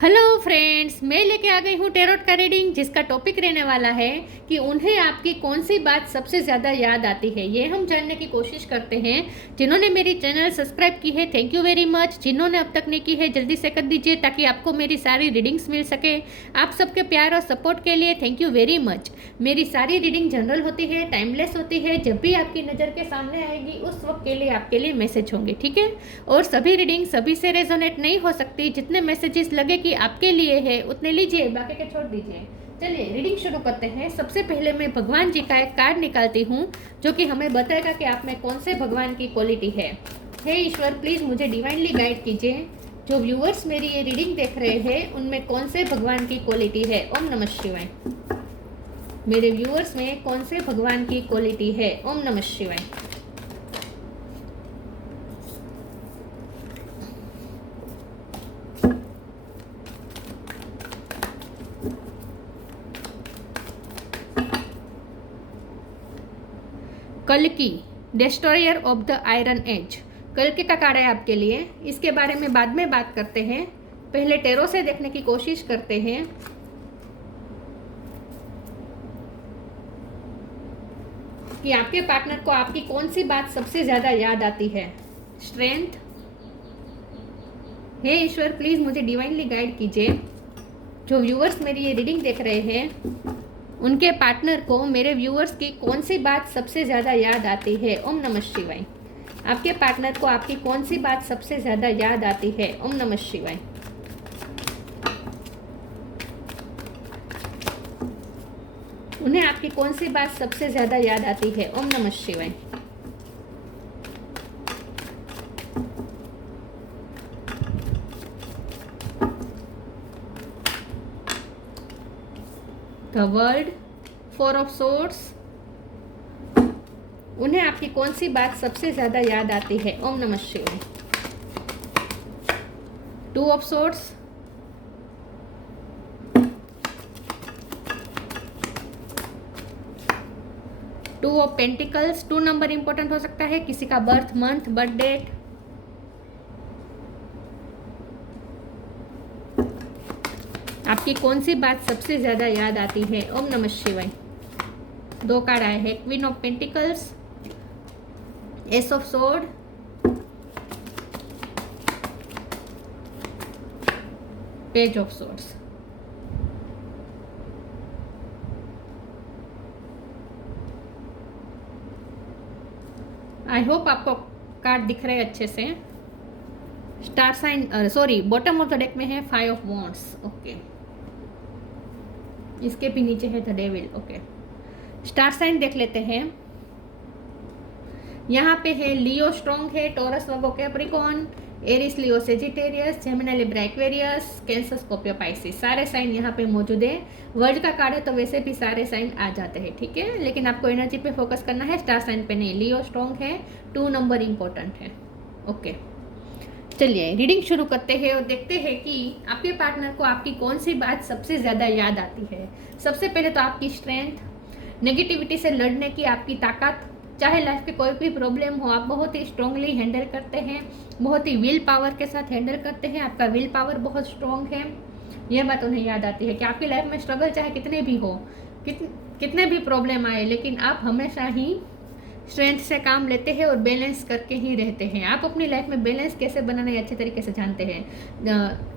Hello friends, मैं लेके आ गई हूँ टेरोट का रीडिंग, जिसका टॉपिक रहने वाला है कि उन्हें आपकी कौन सी बात सबसे ज़्यादा याद आती है। ये हम जानने की कोशिश करते हैं। जिन्होंने मेरी चैनल सब्सक्राइब की है, थैंक यू वेरी मच। जिन्होंने अब तक नहीं की है, जल्दी से कर दीजिए ताकि आपको मेरी सारी रीडिंग्स मिल सके। आप सबके प्यार और सपोर्ट के लिए थैंक यू वेरी मच। मेरी सारी रीडिंग जनरल होती है, टाइमलेस होती है। जब भी आपकी नज़र के सामने आएगी उस वक्त के लिए आपके लिए मैसेज होंगे, ठीक है। और सभी रीडिंग सभी से रेजोनेट नहीं हो सकती। जितने मैसेजेस लगे कि आपके लिए है उतने लीजिए, बाकी के छोड़ दीजिए। चलिए रीडिंग शुरू करते हैं। सबसे पहले मैं भगवान जी का एक कार्ड निकालती हूँ जो कि हमें बताएगा कि आप में कौन से भगवान की क्वालिटी है। हे ईश्वर, प्लीज़ मुझे डिवाइनली गाइड कीजिए। जो व्यूअर्स मेरी ये रीडिंग देख रहे हैं उनमें कौन से भगवान की क्वालिटी है। ओम नमः शिवाय। मेरे व्यूअर्स में कौन से भगवान की क्वालिटी है। ओम नमः शिवाय। कल्कि, destroyer of the iron as. कल्कि का कार्ड है आपके लिए। इसके बारे में बाद में बात करते हैं। पहले टेरो से देखने की कोशिश करते हैं कि आपके पार्टनर को आपकी कौन सी बात सबसे ज्यादा याद आती है। स्ट्रेंथ। हे ईश्वर, प्लीज मुझे डिवाइनली गाइड कीजिए। जो व्यूअर्स मेरी ये रीडिंग देख रहे हैं उनके पार्टनर को मेरे व्यूअर्स की कौन सी बात सबसे ज़्यादा याद आती है। ओम नमः शिवाय। आपके पार्टनर को आपकी कौन सी बात सबसे ज़्यादा याद आती है। ओम नमः शिवाय। उन्हें आपकी कौन सी बात सबसे ज़्यादा याद आती है। ओम नमः शिवाय। The world, 4 of swords. उन्हें आपकी कौन सी बात सबसे ज्यादा याद आती है। ओम नमः शिवाय। 2 of swords. Two of pentacles. 2 number important हो सकता है, किसी का बर्थ मंथ, बर्थ डेट। आपकी कौन सी बात सबसे ज्यादा याद आती है। ओम नमः शिवाय। 2 कार्ड आए हैं, queen of pentacles, ace of sword, page of swords. I hope आपको कार्ड दिख रहे हैं अच्छे से। Star sign, sorry, bottom of the deck में है 5 ऑफ वॉन्ड्स। ओके, इसके भी नीचे है the devil. Okay, star sign देख लेते हैं। यहाँ पे है लियो स्ट्रॉन्ग है, Taurus Virgo Capricorn, Aries Leo Sagittarius, Gemini Libra Aquarius, Cancer Scorpio Pisces. सारे साइन यहाँ पे मौजूद है। वर्ल्ड का कार्ड है तो वैसे भी सारे साइन आ जाते हैं, ठीक है। लेकिन आपको एनर्जी पे फोकस करना है, स्टार साइन पे नहीं। लियो स्ट्रॉन्ग है, 2 नंबर इंपॉर्टेंट है। ओके, चलिए रीडिंग शुरू करते हैं और देखते हैं कि आपके पार्टनर को आपकी कौन सी बात सबसे ज़्यादा याद आती है। सबसे पहले तो आपकी स्ट्रेंथ, नेगेटिविटी से लड़ने की आपकी ताकत। चाहे लाइफ के कोई भी प्रॉब्लम हो, आप बहुत ही स्ट्रांगली हैंडल करते हैं, बहुत ही विल पावर के साथ हैंडल करते हैं। आपका विल पावर बहुत स्ट्रांग है। यह बात उन्हें याद आती है कि आपकी लाइफ में स्ट्रगल चाहे कितने भी हो, कितने भी प्रॉब्लम आए, लेकिन आप हमेशा ही स्ट्रेंथ से काम लेते हैं और बैलेंस करके ही रहते हैं। आप अपनी लाइफ में बैलेंस कैसे बनाना है अच्छे तरीके से जानते हैं।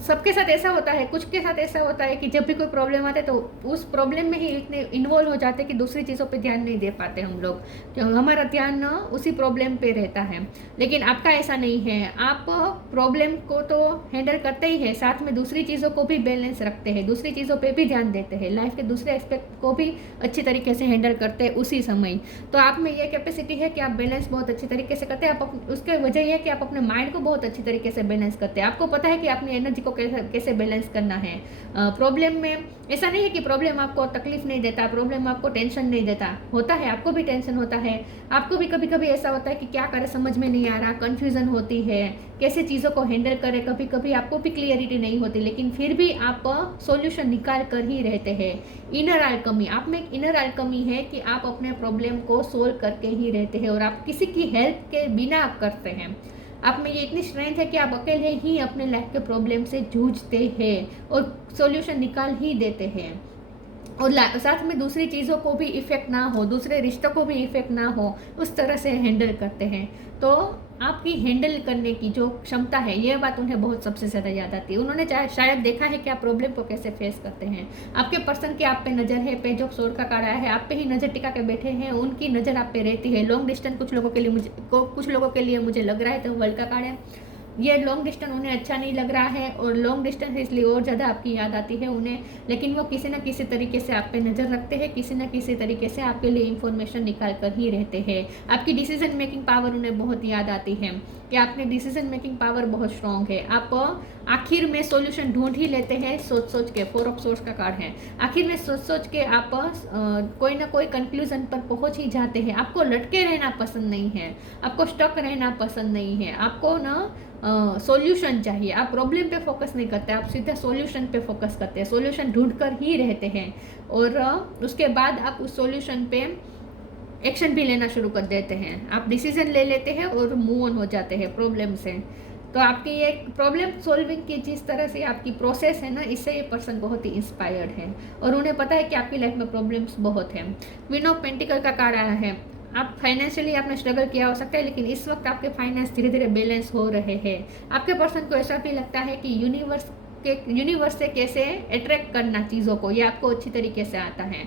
सबके साथ ऐसा होता है, कुछ के साथ ऐसा होता है कि जब भी कोई प्रॉब्लम आते है तो उस प्रॉब्लम में ही इतने इन्वॉल्व हो जाते हैं कि दूसरी चीज़ों पे ध्यान नहीं दे पाते हम लोग, क्योंकि हमारा ध्यान उसी प्रॉब्लम पे रहता है। लेकिन आपका ऐसा नहीं है, आप प्रॉब्लम को तो हैंडल करते ही है, साथ में दूसरी चीज़ों को भी बैलेंस रखते हैं, दूसरी चीज़ों पर भी ध्यान देते हैं, लाइफ के दूसरे एस्पेक्ट को भी अच्छी तरीके से हैंडल करते हैं उसी समय। तो आप में ये कैपेसिटी है कि आप बैलेंस बहुत अच्छी तरीके से करते हैं। आप उसके वजह यह है कि आप अपने माइंड को बहुत अच्छी तरीके से बैलेंस करते हैं। आपको पता है कि अपनी एनर्जी को कैसे बैलेंस करना है। प्रॉब्लम में ऐसा नहीं है कि प्रॉब्लम आपको तकलीफ नहीं देता, प्रॉब्लम आपको टेंशन नहीं देता। होता है, आपको भी टेंशन होता है, आपको भी कभी कभी ऐसा होता है कि क्या करें समझ में नहीं आ रहा, कंफ्यूजन होती है, कैसे चीज़ों को हैंडल करें। कभी कभी आपको भी क्लियरिटी नहीं होती, लेकिन फिर भी आप सॉल्यूशन निकाल कर ही रहते हैं। इनर अल्केमी, आप में एक इनर अल्केमी है कि आप अपने प्रॉब्लम को सोल्व करके ही रहते हैं और आप किसी की हेल्प के बिना आप करते हैं। आप में ये इतनी स्ट्रेंथ है कि आप अकेले ही अपने लाइफ के प्रॉब्लम से जूझते हैं और सॉल्यूशन निकाल ही देते हैं, और साथ में दूसरी चीज़ों को भी इफ़ेक्ट ना हो, दूसरे रिश्तों को भी इफ़ेक्ट ना हो, उस तरह से हैंडल करते हैं। तो आपकी हैंडल करने की जो क्षमता है, ये बात उन्हें बहुत सबसे ज़्यादा याद आती है। उन्होंने शायद देखा है कि आप प्रॉब्लम को कैसे फेस करते हैं। आपके पर्सन की आप पे नज़र है, पेज ऑफ सोर्ड का कार्ड आया है, आप पे ही नज़र टिका के बैठे हैं, उनकी नज़र आप पे रहती है। लॉन्ग डिस्टेंस कुछ लोगों के लिए मुझे लग रहा है, तो वर्ल्ड का कार्ड है। ये लॉन्ग डिस्टेंस उन्हें अच्छा नहीं लग रहा है, और लॉन्ग डिस्टेंस इसलिए और ज़्यादा आपकी याद आती है उन्हें, लेकिन वो किसी न किसी तरीके से आप पे नज़र रखते हैं, किसी न किसी तरीके से आपके लिए इंफॉर्मेशन निकाल कर ही रहते हैं। आपकी डिसीजन मेकिंग पावर उन्हें बहुत याद आती है कि आपने डिसीजन मेकिंग पावर बहुत स्ट्रॉन्ग है। आप आखिर में सॉल्यूशन ढूंढ ही लेते हैं सोच सोच के। 4 ऑफ सोर्ड्स का कार्ड है। आखिर में सोच सोच के आप कोई ना कोई कंक्लूजन पर पहुंच ही जाते हैं। आपको लटके रहना पसंद नहीं है, आपको स्टक रहना पसंद नहीं है, आपको ना सॉल्यूशन चाहिए। आप प्रॉब्लम पे फोकस नहीं करते, आप सीधे सॉल्यूशन पे फोकस करते हैं, सॉल्यूशन ढूंढ कर ही रहते हैं, और उसके बाद आप उस सॉल्यूशन पे एक्शन भी लेना शुरू कर देते हैं। आप डिसीजन ले लेते हैं और मूव ऑन हो जाते हैं प्रॉब्लम से। तो आपकी ये प्रॉब्लम सॉल्विंग की जिस तरह से आपकी प्रोसेस है ना, इससे ये पर्सन बहुत ही इंस्पायर्ड है, और उन्हें पता है कि आपकी लाइफ में प्रॉब्लम्स बहुत हैं। क्वीन ऑफ पेंटिकल का कार्ड आया है। आप फाइनेंशियली आपने स्ट्रगल किया हो सकता है, लेकिन इस वक्त आपके फाइनेंस धीरे धीरे बैलेंस हो रहे हैं। आपके पर्सन को ऐसा भी लगता है कि यूनिवर्स से कैसे अट्रैक्ट करना चीज़ों को, ये आपको अच्छी तरीके से आता है।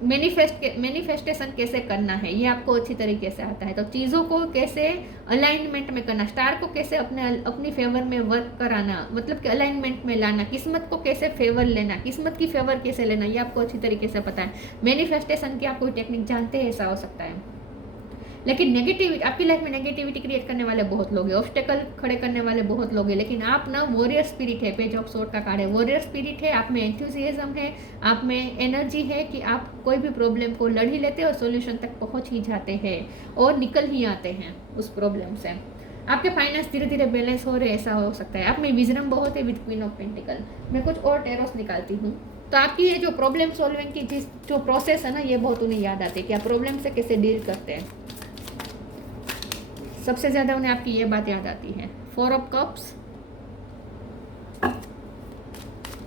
मैनिफेस्टेशन कैसे करना है, ये आपको अच्छी तरीके से आता है। तो चीज़ों को कैसे अलाइनमेंट में करना, स्टार को कैसे अपनी फेवर में वर्क कराना, मतलब कि अलाइनमेंट में लाना, किस्मत को कैसे फेवर लेना, किस्मत की फेवर कैसे लेना, ये आपको अच्छी तरीके से पता है। मैनिफेस्टेशन की आप कोई टेक्निक जानते हैं, ऐसा हो सकता है। लेकिन नेगेटिविटी, आपकी लाइफ में नेगेटिविटी क्रिएट करने वाले बहुत लोग हैं, ऑब्स्टेकल खड़े करने वाले बहुत लोग हैं, लेकिन आप ना वॉरियर स्पिरिट है। पेज ऑफ सोर्ड का कार्ड है। वॉरियर स्पिरिट है, आप में एंथुसियाज्म है, आप में एनर्जी है कि आप कोई भी प्रॉब्लम को लड़ ही लेते हैं और सॉल्यूशन तक पहुंच ही जाते हैं और निकल ही आते हैं उस प्रॉब्लम से। आपके फाइनेंस धीरे धीरे बैलेंस हो रहे, ऐसा हो सकता है। आप में विजडम बहुत है विद क्वीन ऑफ पेंटिकल। मैं कुछ और टेरोस निकालती हूँ। तो आपकी ये जो प्रॉब्लम सॉल्विंग की जो प्रोसेस है ना, ये बहुत उन्हें याद आती है कि आप प्रॉब्लम से कैसे डील करते हैं। सबसे ज़्यादा उन्हें आपकी ये बात याद आती है। 4 ऑफ कप्स।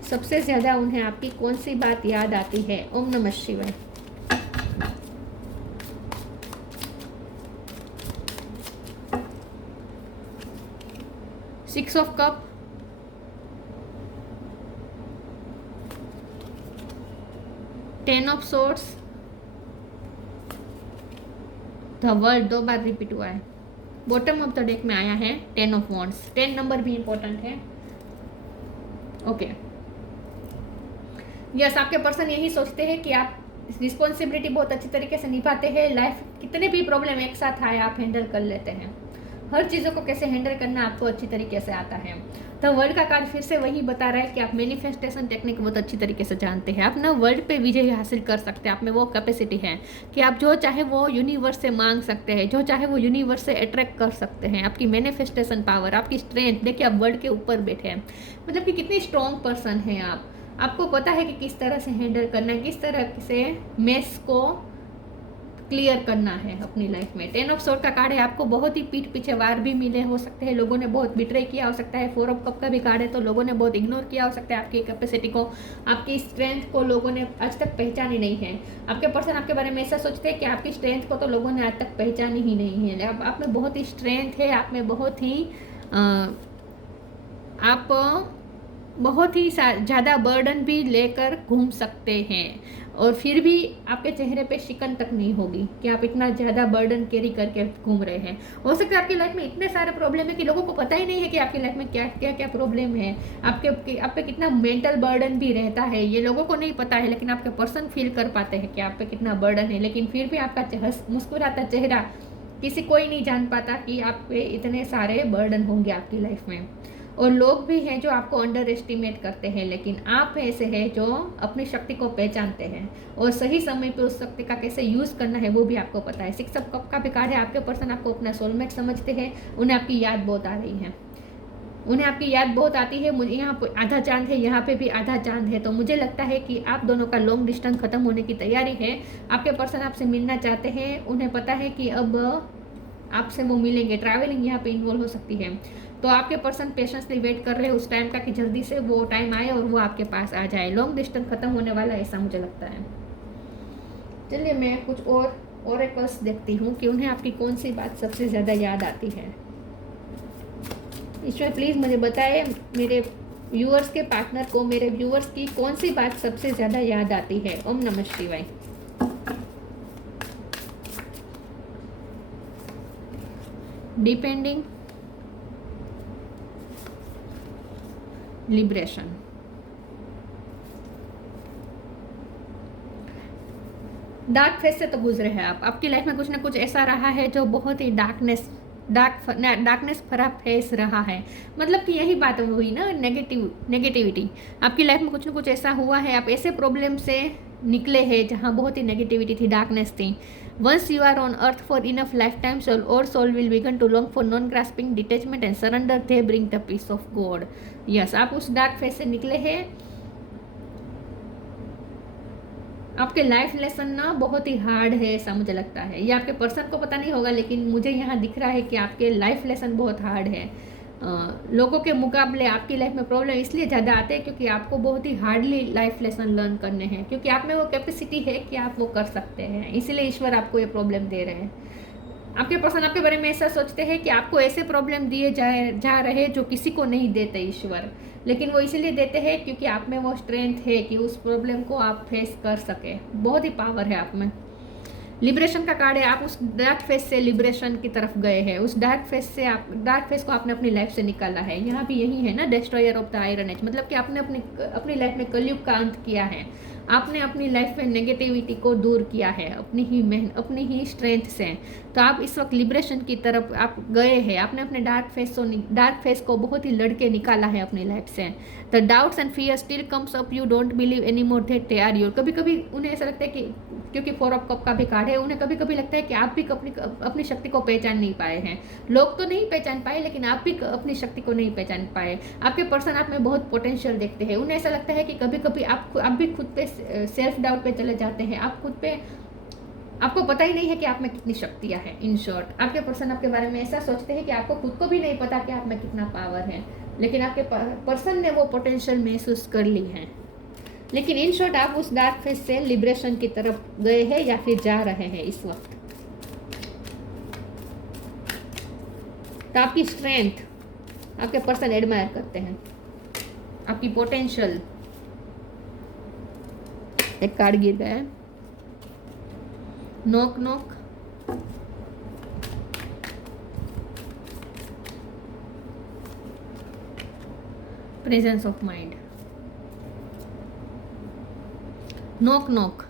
सबसे ज़्यादा उन्हें आपकी कौन सी बात याद आती है? ओम नमः शिवाय। Six of cup, ten of swords, the world 2 bar repeat हुआ है। बॉटम ऑफ द डेक में आया है 10 ऑफ वॉन्ड्स। 10 नंबर भी इंपॉर्टेंट है। ओके, यस, आपके पर्सन यही सोचते हैं कि आप रिस्पॉन्सिबिलिटी बहुत अच्छी तरीके से निभाते हैं। लाइफ कितने भी प्रॉब्लम एक साथ आए आप हैंडल कर लेते हैं। हर चीज़ों को कैसे हैंडल करना आपको अच्छी तरीके से आता है। तो वर्ल्ड का कार्ड फिर से वही बता रहा है कि आप मैनिफेस्टेशन टेक्निक बहुत अच्छी तरीके से जानते हैं। आप ना वर्ल्ड पे विजय हासिल कर सकते हैं। आप में वो कैपेसिटी है कि आप जो चाहे वो यूनिवर्स से मांग सकते हैं, जो चाहे वो यूनिवर्स से अट्रैक्ट कर सकते हैं। आपकी मैनिफेस्टेशन पावर, आपकी स्ट्रेंथ, देखिए आप वर्ल्ड के ऊपर बैठे हैं, मतलब कि कितनी स्ट्रॉन्ग पर्सन है आप। आपको पता है कि किस तरह से हैंडल करना है, किस तरह से मेस को क्लियर करना है अपनी लाइफ में। 10 ऑफ सोर्ड का कार्ड है। आपको बहुत ही पीठ पीछे वार भी मिले हो सकते हैं, लोगों ने बहुत बिट्रे किया हो सकता है। 4 ऑफ कप का भी कार्ड है, तो लोगों ने बहुत इग्नोर किया हो सकता है आपकी कैपेसिटी को, आपकी स्ट्रेंथ को लोगों ने आज तक पहचानी नहीं है। आपके पर्सन आपके बारे में ऐसा सोचते हैं कि आपकी स्ट्रेंथ को तो लोगों ने आज तक पहचानी ही नहीं है। आप में बहुत ही स्ट्रेंथ है, आप में बहुत ही आप बहुत ही ज़्यादा बर्डन भी लेकर घूम सकते हैं, और फिर भी आपके चेहरे पे शिकन तक नहीं होगी कि आप इतना ज़्यादा बर्डन कैरी करके घूम रहे हैं। हो सकता है आपकी लाइफ में इतने सारे प्रॉब्लम है कि लोगों को पता ही नहीं है कि आपकी लाइफ में क्या क्या क्या प्रॉब्लम है। आप पे कितना मेंटल बर्डन भी रहता है, ये लोगों को नहीं पता है, लेकिन आपके पर्सन फील कर पाते हैं कि आप पे कितना बर्डन है। लेकिन फिर भी आपका मुस्कुराता चेहरा किसी कोई नहीं जान पाता कि आप पे इतने सारे बर्डन होंगे आपकी लाइफ में। और लोग भी हैं जो आपको अंडर एस्टिमेट करते हैं, लेकिन आप ऐसे हैं जो अपनी शक्ति को पहचानते हैं और सही समय पे उस शक्ति का कैसे यूज़ करना है वो भी आपको पता है। 6 ऑफ कप का भी कार्ड है। आपके पर्सन आपको अपना सोलमेट समझते हैं, उन्हें आपकी याद बहुत आ रही है, उन्हें आपकी याद बहुत आती है। मुझे यहाँ पर आधा चांद है, यहाँ पे भी आधा चांद है, तो मुझे लगता है कि आप दोनों का लॉन्ग डिस्टेंस खत्म होने की तैयारी है। आपके पर्सन आपसे मिलना चाहते हैं, उन्हें पता है कि अब आपसे वो मिलेंगे, ट्रैवलिंग यहाँ पे इन्वॉल्व हो सकती है। तो आपके पर्सन पेशेंसली वेट कर रहे हैं उस टाइम का कि जल्दी से वो टाइम आए और वो आपके पास आ जाए। लॉन्ग डिस्टेंस खत्म होने वाला है, ऐसा मुझे लगता है। चलिए मैं कुछ और ओरेकल्स देखती हूँ कि उन्हें आपकी कौन सी बात सबसे ज़्यादा याद आती है। ईश्वर प्लीज़ मुझे बताएं मेरे व्यूअर्स के पार्टनर को मेरे व्यूअर्स की कौन सी बात सबसे ज़्यादा याद आती है। ओम नमः शिवाय। Depending, liberation. डार्क फेज से तो गुजरे हैं आप। आपकी लाइफ में कुछ ना कुछ ऐसा रहा है जो बहुत ही डार्कनेस भरा फेस रहा है। मतलब कि यही बात हुई ना, नेगेटिविटी। आपकी लाइफ में कुछ ना कुछ ऐसा हुआ है, आप ऐसे प्रॉब्लम से निकले हैं जहाँ बहुत ही नेगेटिविटी थी, डार्कनेस थी। Once you are on earth for enough life time, soul will begin to long for non grasping detachment and surrender, they bring the peace of God. Yes, आप उस डार्क फेज से निकले हैं। आपके life lesson ना बहुत ही hard है, ऐसा मुझे लगता है। ये आपके पर्सन को पता नहीं होगा, लेकिन मुझे यहाँ दिख रहा है कि आपके लाइफ लेसन बहुत हार्ड है। लोगों के मुकाबले आपकी लाइफ में प्रॉब्लम इसलिए ज़्यादा आते हैं क्योंकि आपको बहुत ही हार्डली लाइफ लेसन लर्न करने हैं, क्योंकि आप में वो कैपेसिटी है कि आप वो कर सकते हैं। इसीलिए ईश्वर आपको ये प्रॉब्लम दे रहे हैं। आपके पर्सन आपके बारे में ऐसा सोचते हैं कि आपको ऐसे प्रॉब्लम दिए जा रहे जो किसी को नहीं देते ईश्वर, लेकिन वो इसीलिए देते हैं क्योंकि आप में वो स्ट्रेंथ है कि उस प्रॉब्लम को आप फेस कर सके। बहुत ही पावर है आप में। लिबरेशन का कार्ड है, आप उस डार्क फेस से लिबरेशन की तरफ गए हैं। उस डार्क फेस को आपने अपनी लाइफ से निकाला है। यहाँ भी यही है ना, destroyer of the iron age, मतलब कि आपने अपनी लाइफ में कलयुग का अंत किया है। आपने अपनी लाइफ में नेगेटिविटी को दूर किया है अपनी ही स्ट्रेंथ से। तो आप इस वक्त लिबरेशन की तरफ आप गए हैं। आपने अपने डार्क फेस को बहुत ही लड़के निकाला है अपनी लाइफ से। The doubts and fear still comes up, you don't believe any more that they are your. कभी कभी उन्हें ऐसा लगता है कि, क्योंकि 4 ऑफ कप का भी कार्ड है, उन्हें कभी कभी लगता है कि आप भी अपनी शक्ति को पहचान नहीं पाए हैं। लोग तो नहीं पहचान पाए, लेकिन आप भी अपनी शक्ति को नहीं पहचान पाए। आपके पर्सन आप में बहुत पोटेंशियल देखते हैं। उन्हें ऐसा लगता है कि कभी कभी आप भी खुद पे सेल्फ डाउट पे चले जाते हैं। आपको पता ही नहीं है कि आप में कितनी शक्तियाँ हैं। इन शॉर्ट, आपके पर्सन आपके बारे में ऐसा सोचते हैं कि आपको खुद को भी नहीं पता कि आप में कितना पावर है, लेकिन आपके पर्सन ने वो पोटेंशियल महसूस कर ली है। लेकिन इन शॉर्ट, आप उस डार्क फेस से लिबरेशन की तरफ गए हैं या फिर जा रहे हैं इस वक्त। तो आपकी स्ट्रेंथ आपके पर्सन एडमायर करते हैं, आपकी पोटेंशियल। एक कार्ड गिर गया है, knock knock. Presence of mind, knock knock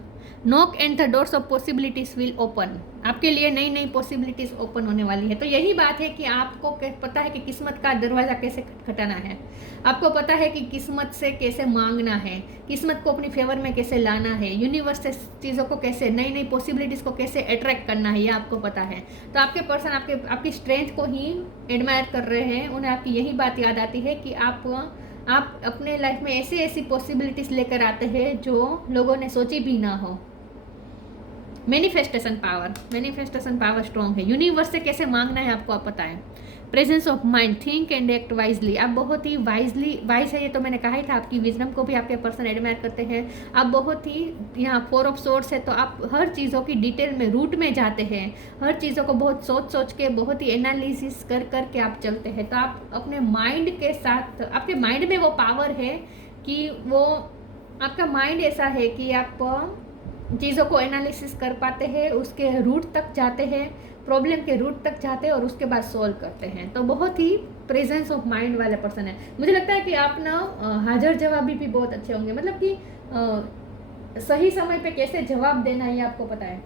knock and the doors of possibilities will open. आपके लिए नई नई पॉसिबिलिटीज ओपन होने वाली है। तो यही बात है कि आपको पता है कि किस्मत का दरवाज़ा कैसे खटखटाना है। आपको पता है कि किस्मत से कैसे मांगना है, किस्मत को अपनी फेवर में कैसे लाना है, यूनिवर्स से चीज़ों को कैसे, नई नई पॉसिबिलिटीज़ को कैसे अट्रैक्ट करना है, ये आपको पता है। तो आपके पर्सन आपकी स्ट्रेंथ को ही एडमायर कर रहे हैं। उन्हें आपकी यही बात याद आती है कि आप अपने लाइफ में ऐसी पॉसिबिलिटीज़ लेकर आते हैं जो लोगों ने सोची भी ना हो। मैनिफेस्टेशन पावर स्ट्रॉन्ग है। यूनिवर्स से कैसे मांगना है आपको पता है। Presence of mind, think and act wisely. आप बहुत ही वाइज है, ये तो मैंने कहा ही था। आपकी विजडम को भी आपके पर्सन एडमायर करते हैं। आप बहुत ही, यहाँ 4 ऑफ सोर्ड्स है, तो आप हर चीज़ों की डिटेल में, रूट में जाते हैं। हर चीज़ों को बहुत सोच के, बहुत ही एनालिसिस कर आप चलते हैं। तो आप अपने माइंड के साथ, आपके माइंड में वो पावर है कि वो, आपका माइंड ऐसा है कि आप चीज़ों को एनालिसिस कर पाते हैं, उसके रूट तक जाते हैं, प्रॉब्लम के रूट तक जाते हैं और उसके बाद सॉल्व करते हैं। तो बहुत ही प्रेजेंस ऑफ माइंड वाले पर्सन है। मुझे लगता है कि आप ना हाजिर जवाबी भी बहुत अच्छे होंगे। मतलब कि सही समय पे कैसे जवाब देना है ये आपको पता है,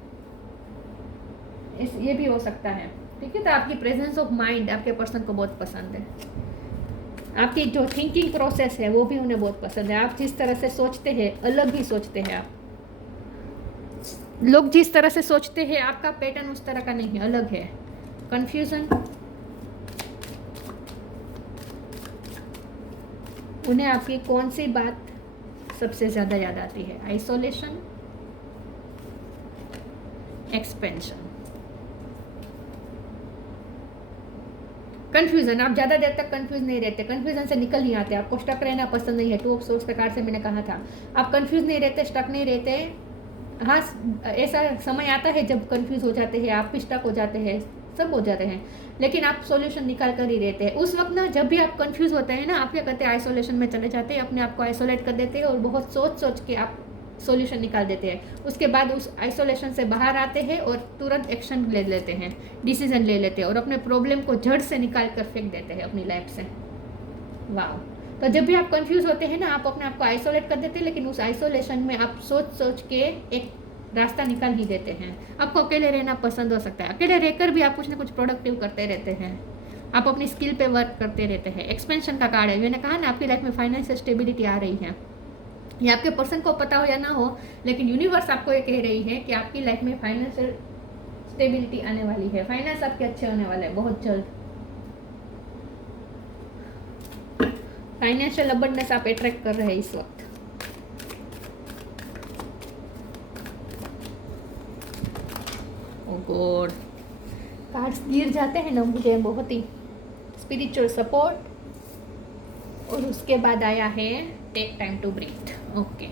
ये भी हो सकता है। ठीक है, तो आपकी प्रेजेंस ऑफ माइंड आपके पर्सन को बहुत पसंद है। आपकी जो थिंकिंग प्रोसेस है वो भी उन्हें बहुत पसंद है। आप जिस तरह से सोचते हैं, अलग ही सोचते हैं आप। लोग जिस तरह से सोचते हैं, आपका पैटर्न उस तरह का नहीं है, अलग है। कंफ्यूजन, उन्हें आपकी कौन सी बात सबसे ज़्यादा याद आती है। Isolation, expansion. कन्फ्यूज़न, आप ज़्यादा देर तक कन्फ्यूज़ नहीं रहते, कन्फ्यूज़न से निकल नहीं आते, आपको स्टक रहना पसंद नहीं है। 2 ऑफ सोर्ड्स के कार्ड से मैंने कहा था, आप कन्फ्यूज़ नहीं रहते, स्टक नहीं रहते। हाँ, ऐसा समय आता है जब कन्फ्यूज़ हो जाते हैं, आप भी स्टक हो जाते हैं, सब हो जाते हैं, लेकिन आप सॉल्यूशन निकाल कर ही रहते हैं। उस वक्त ना, जब भी आप कंफ्यूज होते हैं ना, आप क्या करते हैं, आइसोलेशन में चले जाते हैं, अपने आप को आइसोलेट कर देते हैं और बहुत सोच सोच के आप सॉल्यूशन निकाल देते हैं। उसके बाद उस आइसोलेशन से बाहर आते हैं और तुरंत एक्शन ले लेते हैं, डिसीजन ले लेते हैं और अपने प्रॉब्लम को जड़ से निकाल कर फेंक देते हैं अपनी लाइफ से। वाह! तो जब भी आप कंफ्यूज होते हैं ना, आप अपने आप को आइसोलेट कर देते हैं, लेकिन उस आइसोलेशन में आप सोच सोच के एक रास्ता निकाल ही देते हैं। आपको अकेले रहना पसंद हो सकता है, अकेले रहकर भी आप कुछ ना कुछ प्रोडक्टिव करते रहते हैं, आप अपनी स्किल पे वर्क करते रहते हैं। एक्सपेंशन का कार्ड है, मैंने कहा ना, आपकी लाइफ में फाइनेंशियल स्टेबिलिटी आ रही है। ये आपके पर्सन को पता हो या ना हो, लेकिन यूनिवर्स आपको ये कह रही है कि आपकी लाइफ में फाइनेंशियल स्टेबिलिटी आने वाली है, फाइनेंस आपके अच्छे होने वाले हैं बहुत जल्द। फाइनेंशियल अबंडेंस आप अट्रैक्ट कर रहे हैं इस वक्त। ओ गॉड, कार्ड्स गिर जाते हैं ना मुझे, बहुत ही स्पिरिचुअल सपोर्ट, और उसके बाद आया है take time to breathe. Okay,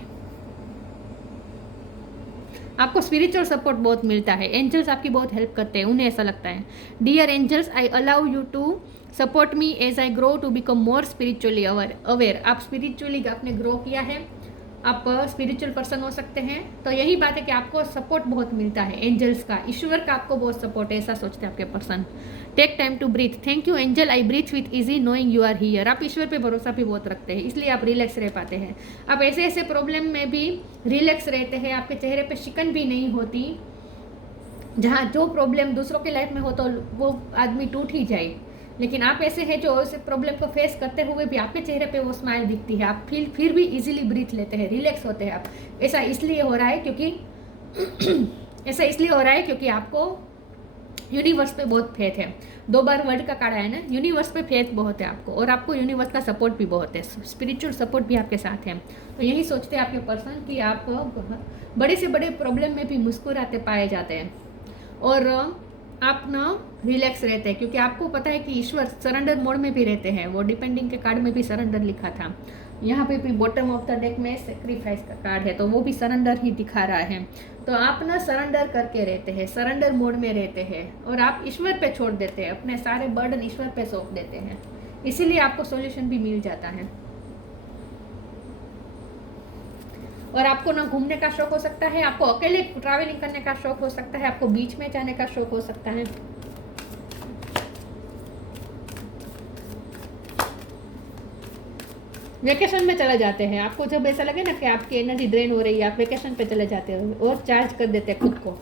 आपको स्पिरिचुअल सपोर्ट बहुत मिलता है, एंजल्स आपकी बहुत हेल्प करते हैं, उन्हें ऐसा लगता है, dear angels, I allow you to support me as I grow to become more spiritually aware. आप स्पिरिचुअली आपने ग्रो किया है, आप स्पिरिचुअल पर्सन हो सकते हैं, तो यही बात है कि आपको सपोर्ट बहुत मिलता है एंजल्स का, ईश्वर का आपको बहुत सपोर्ट है, ऐसा सोचते हैं आपके person. Take time to breathe, thank you angel, I breathe with easy knowing you are here. आप ईश्वर पे भरोसा भी बहुत रखते हैं, इसलिए आप रिलैक्स रह पाते हैं। आप ऐसे ऐसे प्रॉब्लम में भी रिलैक्स रहते हैं, आपके चेहरे पे शिकन भी नहीं होती। जहाँ जो प्रॉब्लम दूसरों के लाइफ में हो तो वो आदमी टूट ही जाए, लेकिन आप ऐसे हैं जो उस प्रॉब्लम को फेस करते हुए भी आपके चेहरे पे वो स्माइल दिखती है, आप फिर भी इजीली ब्रीथ लेते हैं, रिलैक्स होते हैं आप। ऐसा इसलिए हो रहा है क्योंकि आपको यूनिवर्स पे बहुत फेथ है। 2 बार वर्ड का कार्ड आया ना, यूनिवर्स पे फेथ बहुत है आपको, और आपको यूनिवर्स का सपोर्ट भी बहुत है, स्पिरिचुअल सपोर्ट भी आपके साथ है। तो यही सोचते हैं आपके पर्सन कि आप बड़े से बड़े प्रॉब्लम में भी मुस्कुराते पाए जाते हैं, और आप ना रिलैक्स रहते हैं, क्योंकि आपको पता है कि ईश्वर सरेंडर मोड में भी रहते हैं। वो डिपेंडिंग के कार्ड में भी सरेंडर लिखा था, यहाँ पे भी बॉटम ऑफ द डेक में सेक्रीफाइस का कार्ड है, तो वो भी सरेंडर ही दिखा रहा है। तो आप ना सरेंडर करके रहते हैं, सरेंडर मोड में रहते हैं, और आप ईश्वर पे छोड़ देते हैं, अपने सारे बर्डन ईश्वर पे सौंप देते हैं, इसीलिए आपको सॉल्यूशन भी मिल जाता है। और आपको ना घूमने का शौक हो सकता है, आपको अकेले ट्रैवलिंग करने का शौक हो सकता है, आपको बीच में जाने का शौक हो सकता है। वेकेशन में चले जाते हैं, आपको जब ऐसा लगे ना कि आपकी एनर्जी ड्रेन हो रही है, आप वेकेशन पे चले जाते हो और चार्ज कर देते हैं खुद को,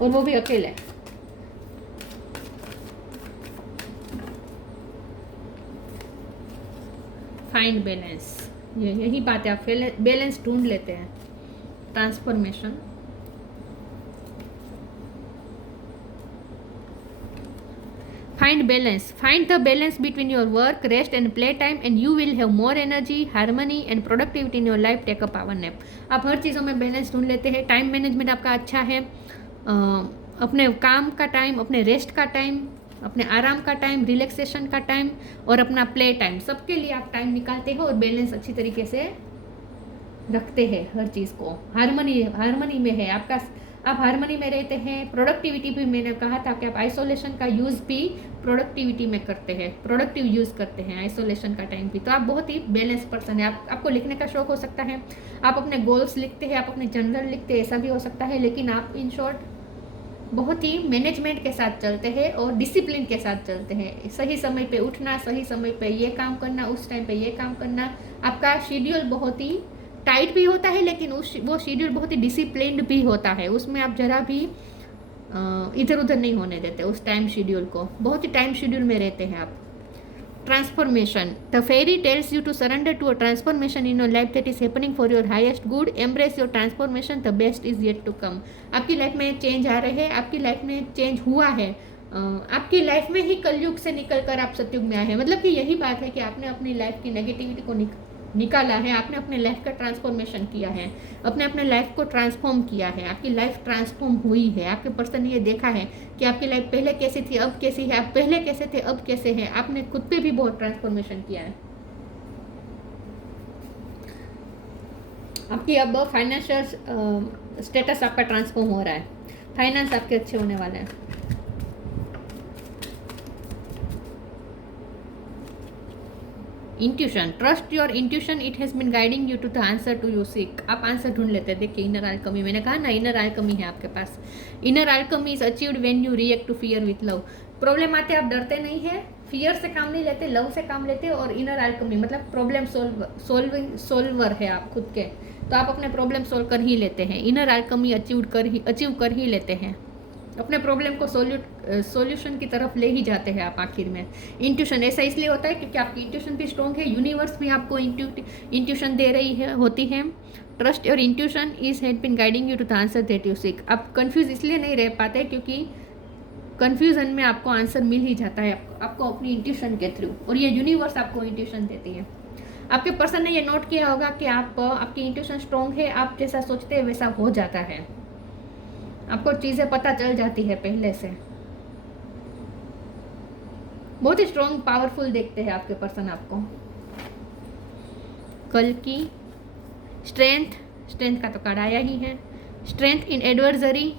और वो भी अकेले। फाइंड बैलेंस, यही बात है, आप बैलेंस ढूंढ लेते हैं। Transformation, find balance, find the balance between your work, rest and play time, and you will have more energy, harmony and productivity in your life. Take a power nap. आप हर चीज़ों में बैलेंस ढूंढ लेते हैं, time management आपका अच्छा है, अपने काम का टाइम, अपने रेस्ट का टाइम, अपने आराम का टाइम, रिलैक्सेशन का टाइम और अपना प्ले टाइम, सबके लिए आप टाइम निकालते हो और बैलेंस अच्छी तरीके से रखते हैं। हर चीज़ को हारमनी में है आपका, आप हारमनी में रहते हैं। प्रोडक्टिविटी भी मैंने कहा था कि आप आइसोलेशन का यूज़ भी प्रोडक्टिविटी में करते हैं, प्रोडक्टिव यूज़ करते हैं आइसोलेशन का टाइम भी। तो आप बहुत ही बैलेंस पर्सन है। आपको लिखने का शौक हो सकता है, आप अपने गोल्स लिखते हैं, आप अपने जर्नल लिखते हैं, ऐसा भी हो सकता है, लेकिन आप इन शॉर्ट बहुत ही मैनेजमेंट के साथ चलते हैं और डिसिप्लिन के साथ चलते हैं। सही समय पे उठना, सही समय पे ये काम करना, उस टाइम पे ये काम करना। आपका शेड्यूल बहुत ही टाइट भी होता है, लेकिन वो शेड्यूल बहुत ही डिसिप्लिन्ड भी होता है, उसमें आप जरा भी इधर उधर नहीं होने देते उस टाइम शेड्यूल को, बहुत ही टाइम शेड्यूल में रहते हैं आप। Transformation, the fairy tells you to surrender to a transformation in your life that is happening for your highest good, embrace your transformation, the best is yet to come. आपकी life में change आ रहे हैं, आपकी life में change हुआ है, आपकी life में ही कलयुग से निकल कर आप सतयुग में आए हैं। मतलब कि यही बात है कि आपने अपनी लाइफ की नेगेटिविटी को निकाला है, आपने अपने लाइफ का ट्रांसफॉर्मेशन किया है, अपने लाइफ को ट्रांसफॉर्म किया है, आपकी लाइफ ट्रांसफॉर्म हुई है। आपके पर्सन ने ये देखा है कि आपकी लाइफ पहले कैसी थी अब कैसी है, आप पहले कैसे थे अब कैसे है। आपने खुद पे भी बहुत ट्रांसफॉर्मेशन किया है। आपकी अब फाइनेंशियल स्टेटस आपका ट्रांसफॉर्म हो रहा है, फाइनेंस आपके अच्छे होने वाले हैं। Intuition, trust your intuition, it has been guiding you to the answer to you seek. आप आंसर ढूंढ लेते हैं। देखिए इनर अल्केमी, मैंने कहा ना इनर अल्केमी है आपके पास। Inner alchemy is achieved when you react to fear with love. Problem आते आप डरते नहीं है, फियर से काम नहीं लेते, लव से काम लेते। और इनर अल्केमी मतलब प्रॉब्लम सोल्वर है आप खुद के, तो आप अपने प्रॉब्लम सोल्व कर ही लेते हैं। इनर अल्केमी अचीव कर ही लेते हैं। अपने प्रॉब्लम को सॉल्यूशन की तरफ ले ही जाते हैं आप आखिर में। इंट्यूशन ऐसा इसलिए होता है क्योंकि आपकी इंट्यूशन भी स्ट्रॉन्ग है, यूनिवर्स भी आपको इंट्यूशन दे रही है होती है। ट्रस्ट और intuition is had been guiding you to the answer that you seek. आप कंफ्यूज इसलिए नहीं रह पाते क्योंकि कन्फ्यूजन में आपको आंसर मिल ही जाता है आपको अपनी इंट्यूशन के थ्रू, और ये यूनिवर्स आपको इंट्यूशन देती है। आपके पर्सन ने ये नोट किया होगा कि आपकी इंट्यूशन स्ट्रॉन्ग है, आप जैसा सोचते हैं वैसा हो जाता है, आपको चीज़ें पता चल जाती है पहले से। बहुत ही स्ट्रॉन्ग पावरफुल देखते हैं आपके पर्सन आपको। कल की स्ट्रेंथ का तो कार्ड आया ही है। स्ट्रेंथ इन एडवर्सरी,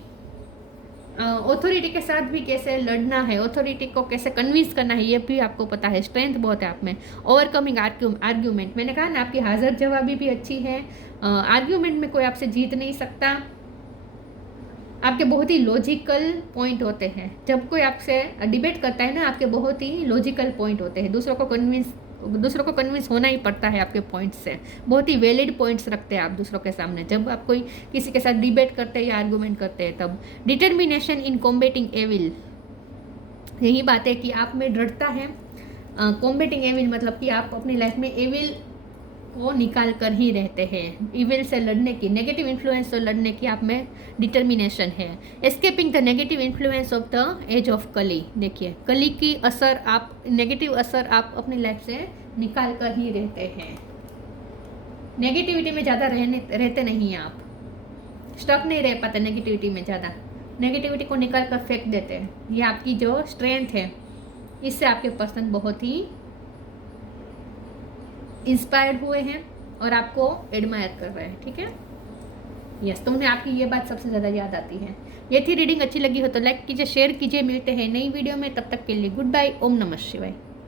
ऑथोरिटी के साथ भी कैसे लड़ना है, ऑथोरिटी को कैसे कन्विंस करना है, ये भी आपको पता है। स्ट्रेंथ बहुत है आप में। ओवरकमिंग आर्ग्यूमेंट, मैंने कहा ना आपकी हाजिर जवाबी भी अच्छी है। आर्ग्यूमेंट में कोई आपसे जीत नहीं सकता। आपके बहुत ही लॉजिकल पॉइंट होते हैं। जब कोई आपसे डिबेट करता है ना, आपके बहुत ही लॉजिकल पॉइंट होते हैं। दूसरों को कन्विंस होना ही पड़ता है आपके पॉइंट्स से। बहुत ही वैलिड पॉइंट्स रखते हैं आप दूसरों के सामने जब आप किसी के साथ डिबेट करते हैं या आर्गूमेंट करते हैं तब। डिटर्मिनेशन इन कॉम्बेटिंग एविल, यही बात है कि आप में दृढ़ता है। कॉम्बेटिंग एविल मतलब कि आप अपनी लाइफ में एविल वो निकाल कर ही रहते हैं। इविल से लड़ने की, नेगेटिव इन्फ्लुएंस से लड़ने की आप में डिटर्मिनेशन है। Escaping the negative influence of the age of Kali, देखिए कली की असर, आप नेगेटिव असर आप अपनी लाइफ से निकाल कर ही रहते हैं। नेगेटिविटी में ज़्यादा रहते नहीं हैं आप, स्टक नहीं रह पाते नेगेटिविटी में ज़्यादा, नेगेटिविटी को निकाल कर फेंक देते हैं। ये आपकी जो स्ट्रेंथ है, इससे आपके पर्सन बहुत ही इंस्पायर्ड हुए हैं और आपको एडमायर कर रहे हैं। ठीक है, यस, तो मुझे आपकी ये बात सबसे ज़्यादा याद आती है। ये थी रीडिंग, अच्छी लगी हो तो लाइक कीजिए, शेयर कीजिए। मिलते हैं नई वीडियो में, तब तक के लिए गुड बाय। ओम नमः शिवाय।